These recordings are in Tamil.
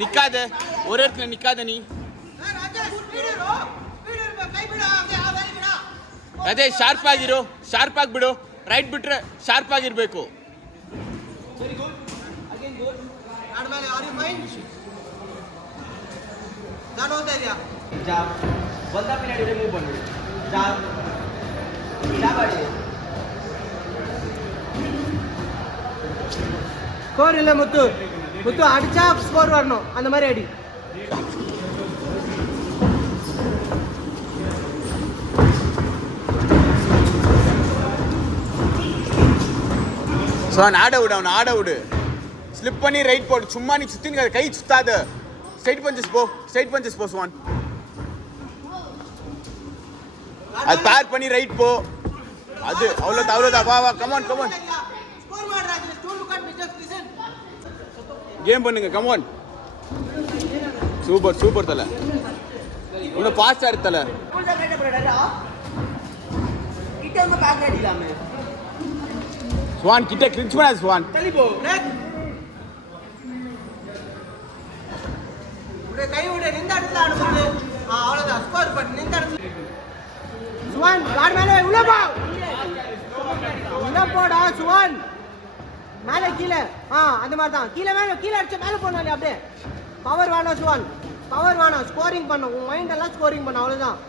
நிக்காத, ஒரு இடத்துல நிக்காத நீ. ಅದೇ ಶಾರ್ಪ್ ಆಗಿರು, ಶಾರ್ಪ್ ಆಗಿಬಿಡು. ರೈಟ್ ಬಿಟ್ರೆ ಶಾರ್ಪ್ ಆಗಿರ್ಬೇಕು. ஸ்கோர் இல்லை முத்து, முத்து அடிச்சா ஸ்கோர் வரணும், அந்த மாதிரி அடி. ஸோ ஆட விடு, அவனை ஆட விடு. ஸ்லிப் பண்ணி ரைட் போடு. சும்மா நீ சுற்றின்னு கை சுத்தாத. ஸ்ட்ரைட் பஞ்சஸ் போ, ஸ்ட்ரைட் பஞ்சஸ் போ சுவான். அது பேர் பண்ணி ரைட் போ. அது அவ்வளோதான், அவ்வளோதான். வா வா, கமான் கமான். கேம் பண்ணுங்க, கமான். சூப்பர் சூப்பர் தலை. இன்னும் ஃபாஸ்டாக இருக்கு தலை. ஸ்வான் கிட்ட கிரிச் பண்ணாது ஸ்வான். கை விட நின்ற இடத்துல அனுப்புது. அவ்வளவுதான், ஸ்கோர் பண்ணு. நின்ற இடத்துல சுவான் கார் மேலே உள்ள போ, உள்ள போடா சுவான். மேலே கீழே, அந்த மாதிரி தான். கீழே மேலே, கீழே அடிச்சு மேலே போனாலே அப்படியே. பவர் வேணாம் சுவான், பவர் வேணாம். ஸ்கோரிங் பண்ண, உன் மைண்ட் எல்லாம் ஸ்கோரிங் பண்ண, அவ்வளவுதான்.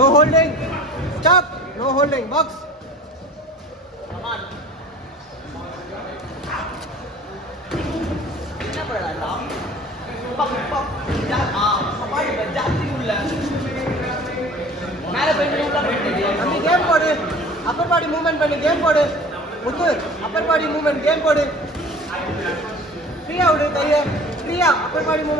No holding. Stop. No holding. Box. Come on. என்ன பண்ணடா? பப் பப். சபாடி ஜாஸ்தி உள்ள. மேல போய் உள்ள போயிடு. நம்ம கேம் போடு. அப்பர் பாடி மூவ்மென்ட் பண்ணி கேம் போடு. முத்து, அப்பர் பாடி மூவ்மென்ட் கேம் போடு. ஃப்ரீயா விடு கைய. ஃப்ரீயா அப்பர் பாடி மூவ்மென்ட்